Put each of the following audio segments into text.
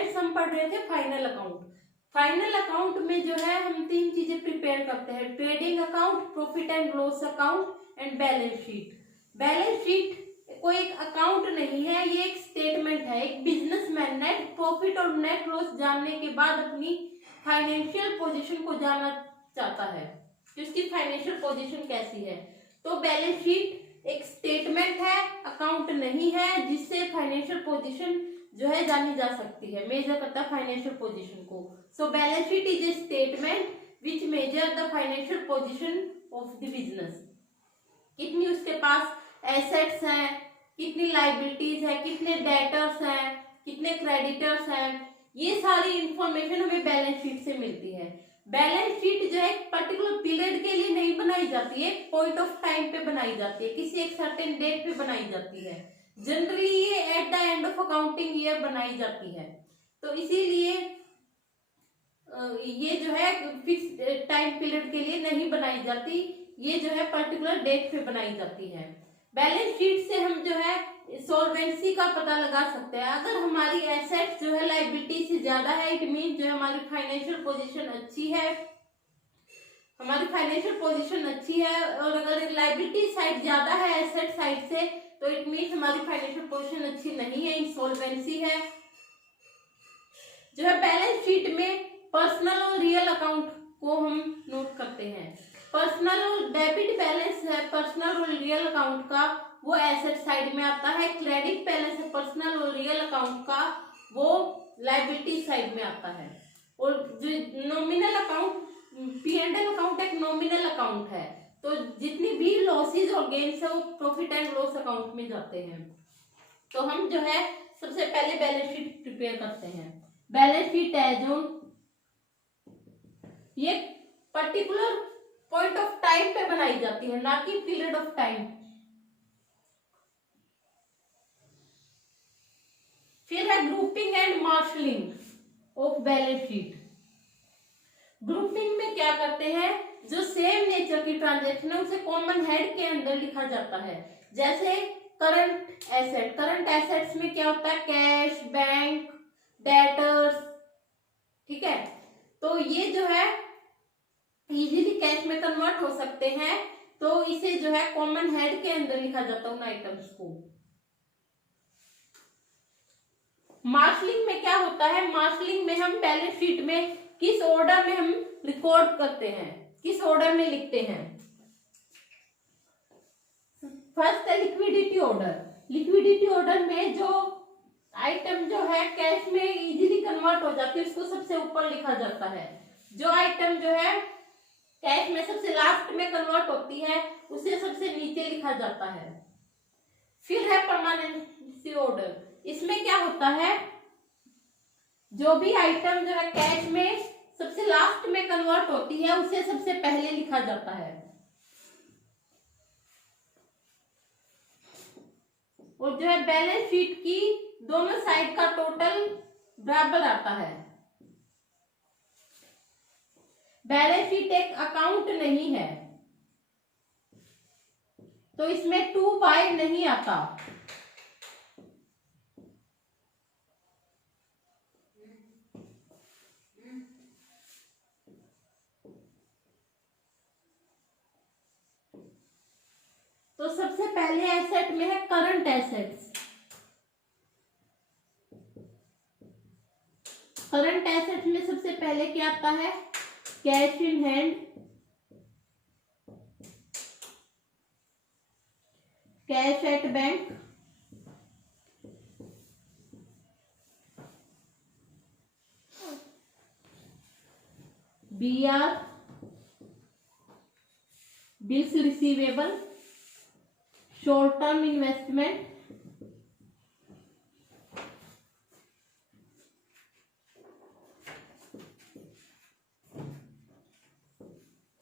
Friends हम पढ़ रहे थे फाइनल अकाउंट। फाइनल अकाउंट में जो है हम 3 चीजें प्रिपेयर करते हैं, trading account, profit and loss account and balance sheet. Balance sheet कोई एक अकाउंट नहीं है, ये एक स्टेटमेंट है। एक बिजनेसमैन नेट प्रॉफिट और नेट लॉस जानने के बाद अपनी फाइनेंशियल पोजीशन को जानना चाहता है कि उसकी फाइनेंशियल पोजीशन कैसी है। तो बैलेंस शीट एक स्टेटमेंट है, अकाउंट नहीं है, जिससे फाइनेंशियल पोजीशन जो है जानी जा सकती है, मेजर करता है फाइनेंशियल पोजीशन को। So balance sheet is a statement which measure the financial position of the business. कितनी उसके पास एसेट्स हैं, कितनी लाइबिलिटीज है, कितने डेटर्स हैं, कितने क्रेडिटर्स हैं, ये सारी इंफॉर्मेशन हमें बैलेंस शीट से मिलती है। बैलेंस शीट जो है पर्टिकुलर पीरियड के लिए नहीं बनाई जाती है, पॉइंट ऑफ टाइम पे बनाई जाती है, किसी एक सर्टेन डेट पे बनाई जाती है। जनरली ये at the end of accounting year बनाई जाती है। तो इसीलिए ये जो है फिक्स टाइम पीरियड के लिए नहीं बनाई जाती, ये जो है पर्टिकुलर डेट पे बनाई जाती है। बैलेंस शीट से हम जो है सॉल्वेंसी का पता लगा सकते हैं। अगर हमारी एसेट्स जो है लाइबिलिटी से ज्यादा है, इट मीन जो हमारी फाइनेंशियल पोजीशन अच्छी है, हमारी फाइनेंशियल पोजीशन अच्छी है। और अगर लाइबिलिटी साइड ज्यादा है एसेट साइड से, तो इट मीन हमारी फाइनेंशियल पोजीशन अच्छी नहीं है, इंसॉल्वेंसी है। जो है बैलेंस शीट में पर्सनल और रियल अकाउंट को हम नोट करते हैं। पर्सनल और डेबिट बैलेंस है पर्सनल और रियल अकाउंट का, वो एसेट साइड में आता है। क्रेडिट बैलेंस है पर्सनल और रियल अकाउंट का, वो लायबिलिटी साइड में आता है। और जो नॉमिनल अकाउंट, P&L अकाउंट एक नॉमिनल अकाउंट है, तो जितनी भी लॉसेज और गेन्स है वो प्रॉफिट एंड लॉस अकाउंट में जाते हैं। तो हम जो है सबसे पहले बैलेंस शीट प्रिपेयर करते हैं। बैलेंस शीट एज ऑन, ये पर्टिकुलर पॉइंट ऑफ टाइम पे बनाई जाती है, ना कि पीरियड ऑफ टाइम। फिर है grouping and marshalling of balance sheet. Grouping में क्या करते हैं, जो सेम नेचर की ट्रांजेक्शन है उसे कॉमन हेड के अंदर लिखा जाता है। जैसे करंट एसेट, करंट एसेट्स में क्या होता है, कैश, बैंक, डेटर्स, ठीक है। तो ये जो है इजीली कैश में कन्वर्ट हो सकते हैं, तो इसे जो है कॉमन हेड के अंदर लिखा जाता है उन आइटम्स को। मार्शलिंग में क्या होता है, मार्शलिंग में हम बैलेंस शीट में किस ऑर्डर में हम रिकॉर्ड करते हैं, किस ऑर्डर में लिखते हैं। फर्स्ट है लिक्विडिटी ऑर्डर। लिक्विडिटी ऑर्डर में जो आइटम जो है कैश में इजीली कन्वर्ट हो जाती है उसको सबसे ऊपर लिखा जाता है। जो आइटम जो है कैश में सबसे लास्ट में कन्वर्ट होती है उसे सबसे नीचे लिखा जाता है। फिर है परमानेंसी ऑर्डर। इसमें क्या होता है, जो भी आइटम जो है कैश में सबसे लास्ट में कन्वर्ट होती है उसे सबसे पहले लिखा जाता है। और जो है बैलेंस शीट की दोनों साइड का टोटल बराबर आता है। बैलेंस शीट एक अकाउंट नहीं है, तो इसमें 2 बाय नहीं आता। तो सबसे पहले एसेट में है करंट एसेट्स। करंट एसेट में सबसे पहले क्या आता है, cash in hand, cash at bank, BR, bills receivable, short term investment,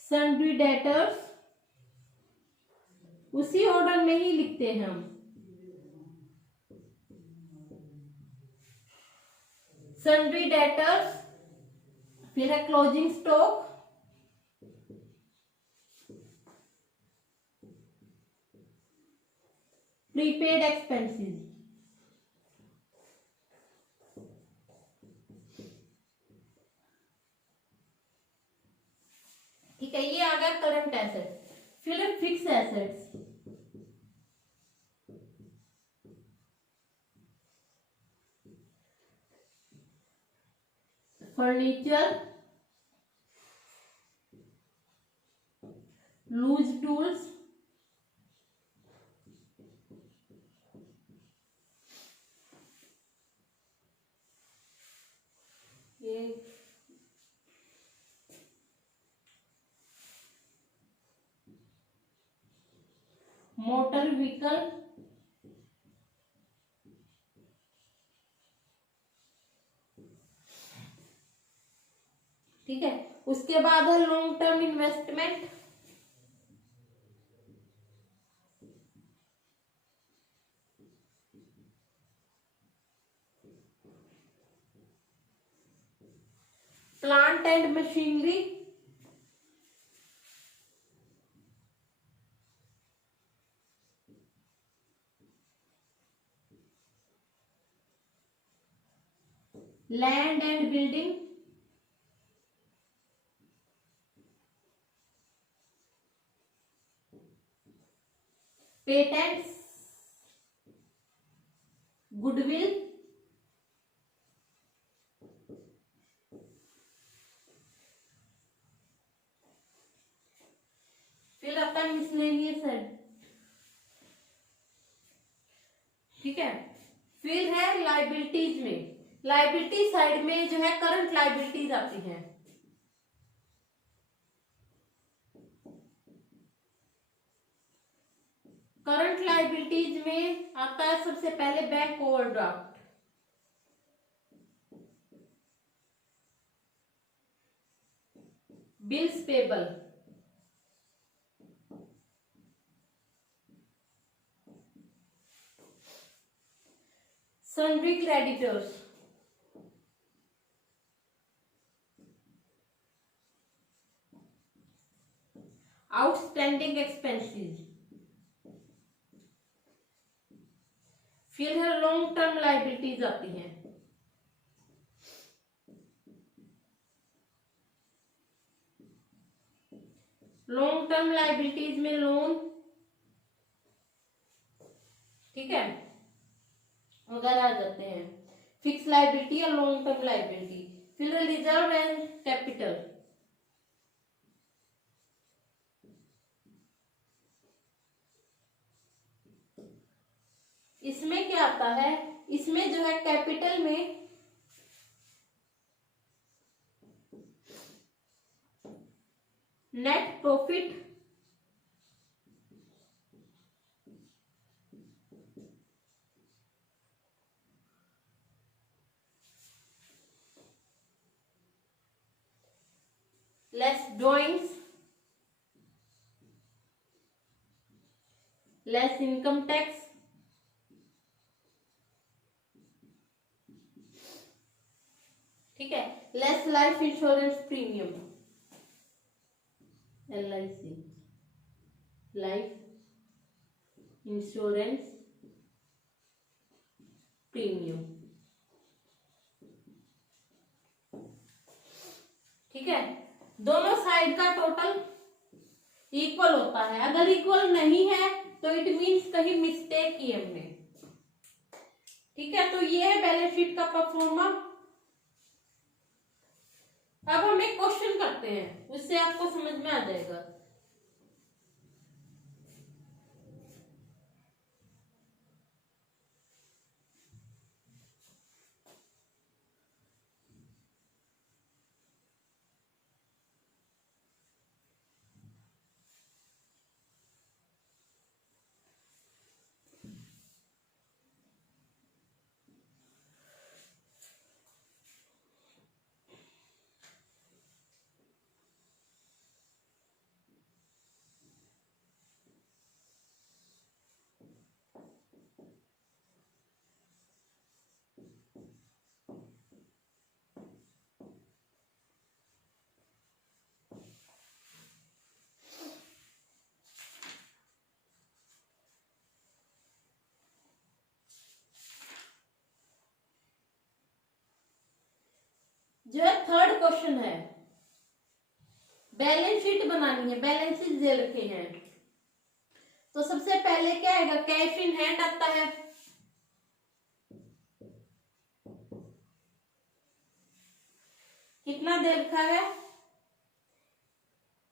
sundry debtors. उसी ऑर्डर में ही लिखते हैं हम। सन्ड्री डेटर्स, फिर है क्लोजिंग स्टॉक, प्रीपेड एक्सपेंसेस। ठीक है, ये आ गया करंट एसेट। फिर fix assets, furniture, loose tools, ये मोटर व्हीकल, ठीक है। उसके बाद है long term investment, plant and machinery, land and building, patents, goodwill, फिर आता है मिसलेनियस है, ठीक है। फिर है लाइबिलिटीज में, लाइबिलिटी साइड में जो है करंट लाइबिलिटीज आती हैं। करंट लाइबिलिटीज में आता है सबसे पहले bank overdraft, bills payable, sundry creditors, outstanding expenses. फिर है लॉन्ग टर्म लाइबिलिटीज आती हैं, लॉन्ग टर्म लाइबिलिटीज में लोन, ठीक है, वगैरह आ जाते हैं। फिक्स लाइबिलिटी और लॉन्ग टर्म लाइबिलिटी। फिर रिजर्व एंड कैपिटल, इसमें क्या आता है, इसमें जो है कैपिटल में net profit, less drawings, less income tax, ठीक है, less life insurance premium, LIC, life insurance premium, ठीक है। दोनों साइड का टोटल इक्वल होता है, अगर इक्वल नहीं है तो इट मीन्स कहीं मिस्टेक की हमने, ठीक है। तो ये है बैलेंस शीट का परफॉर्मा। अब हम एक क्वेश्चन करते हैं, उससे आपको समझ में आ जाएगा। जो है थर्ड क्वेश्चन है, बैलेंस शीट बनानी है, बैलेंसेस दे रखे हैं। तो सबसे पहले क्या आएगा, कैश इन हैंड आता है, कितना दे रखा है,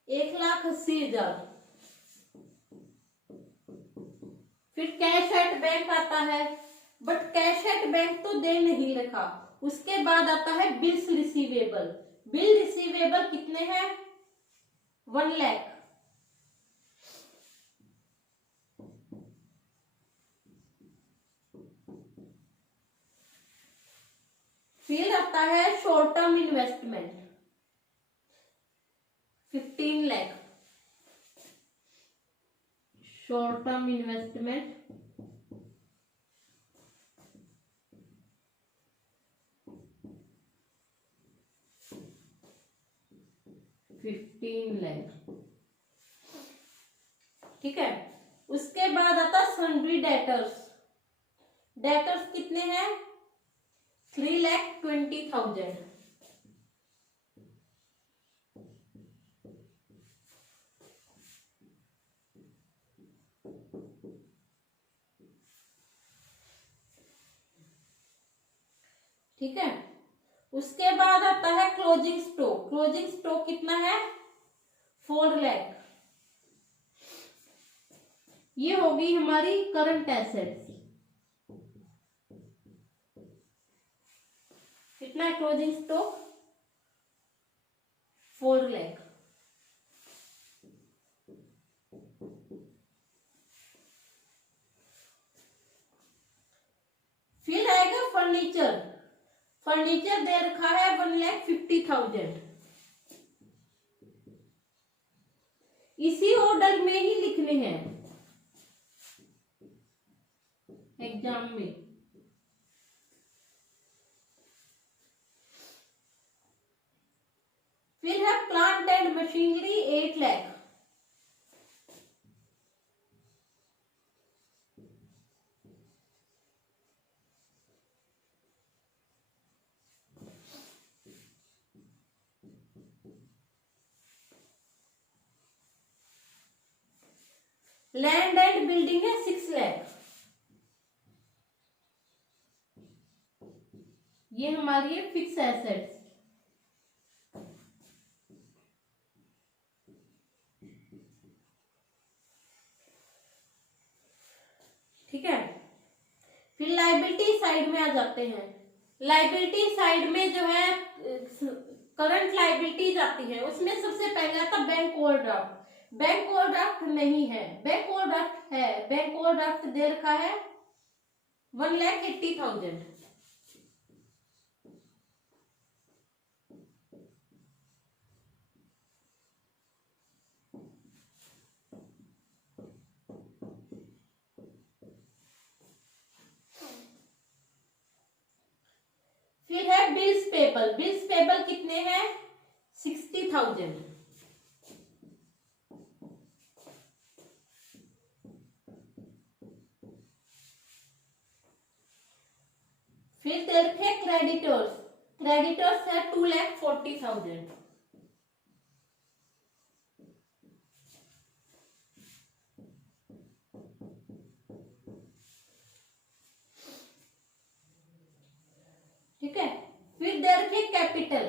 1,80,000। फिर कैश एट बैंक आता है, बट कैश एट बैंक तो दे नहीं रखा। उसके बाद आता है बिल्स रिसीवेबल। बिल रिसीवेबल कितने हैं, 1 लाख। फिर आता है short term investment, 15 lakh. Short term investment 15 lakh, ठीक है। उसके बाद आता सन्ड्री डेटर्स। डेटर्स कितने हैं, 3,20,000। ठीक है। उसके बाद आता है क्लोजिंग स्टॉक। क्लोजिंग स्टॉक कितना है, 4 लाख। ये होगी हमारी करंट एसेट्स। कितना है क्लोजिंग स्टॉक, 4 लाख। फिर आएगा फर्नीचर। फर्नीचर दे रखा है 1,50,000। इसी ऑर्डर में ही लिखने हैं एग्जाम में। फिर है plant and machinery, 8 lakh. Land and building है 6 लाख। ये हमारी है फिक्स एसेट्स। ठीक है। फिर लाइबिलिटी साइड में आ जाते हैं। लाइबिलिटी साइड में जो है करंट लाइबिलिटीज आती है, उसमें सबसे पहले आता बैंक ओवरड्राफ्ट। बैंक ओवरड्राफ्ट नहीं है, बैंक ओवरड्राफ्ट है। बैंक ओवरड्राफ्ट दे रखा है 1,80,000। फिर है बिल्स पेबल। बिल्स पेबल कितने हैं, 60,000। फिर दे रखे क्रेडिटर्स। क्रेडिटर्स है 2,40,000। ठीक है। फिर दे रखे कैपिटल।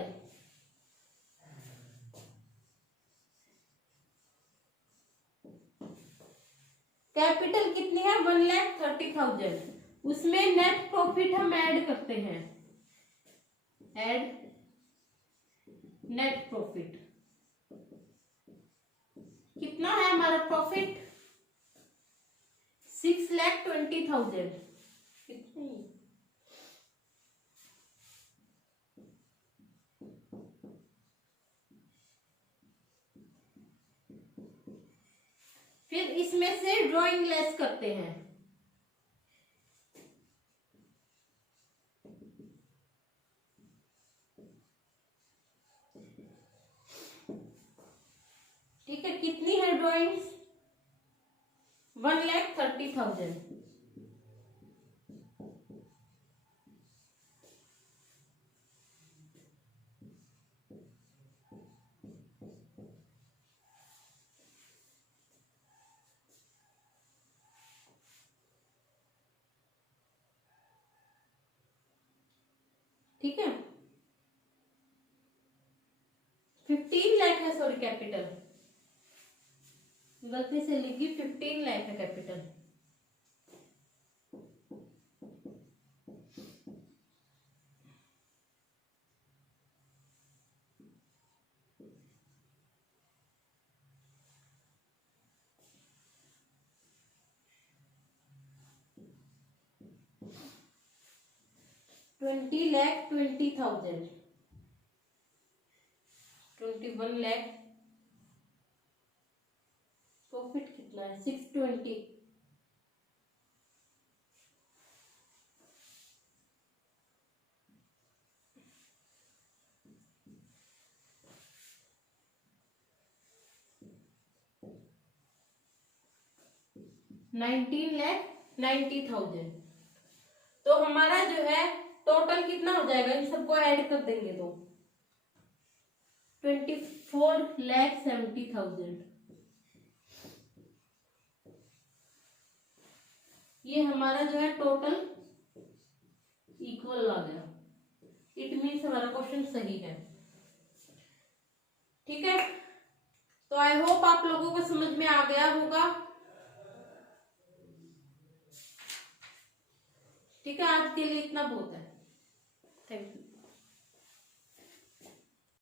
कैपिटल कितनी है, 1,30,000। उसमें नेट प्रॉफिट हम ऐड करते हैं, ऐड नेट प्रॉफिट। कितना है हमारा प्रॉफिट, 6,20,000। फिर इसमें से ड्राइंग लेस करते हैं। ठीक है। कितनी है ड्राइंग्स, 1,30,000। ठीक है, 15 लाख है, सॉरी कैपिटल, गलती से लिखी, 15 लाख है कैपिटल। $20,20,000, 21 लाख। प्रॉफिट कितना है? 620। $19,90,000। तो हमारा जो है टोटल कितना हो जाएगा, इन सबको ऐड कर देंगे तो 24,70,000। ये हमारा जो है टोटल इक्वल आ गया। इट मीन्स हमारा क्वेश्चन सही है। ठीक है, तो आई होप आप लोगों को समझ में आ गया होगा। ठीक है, आज के लिए इतना बहुत है। Thank you.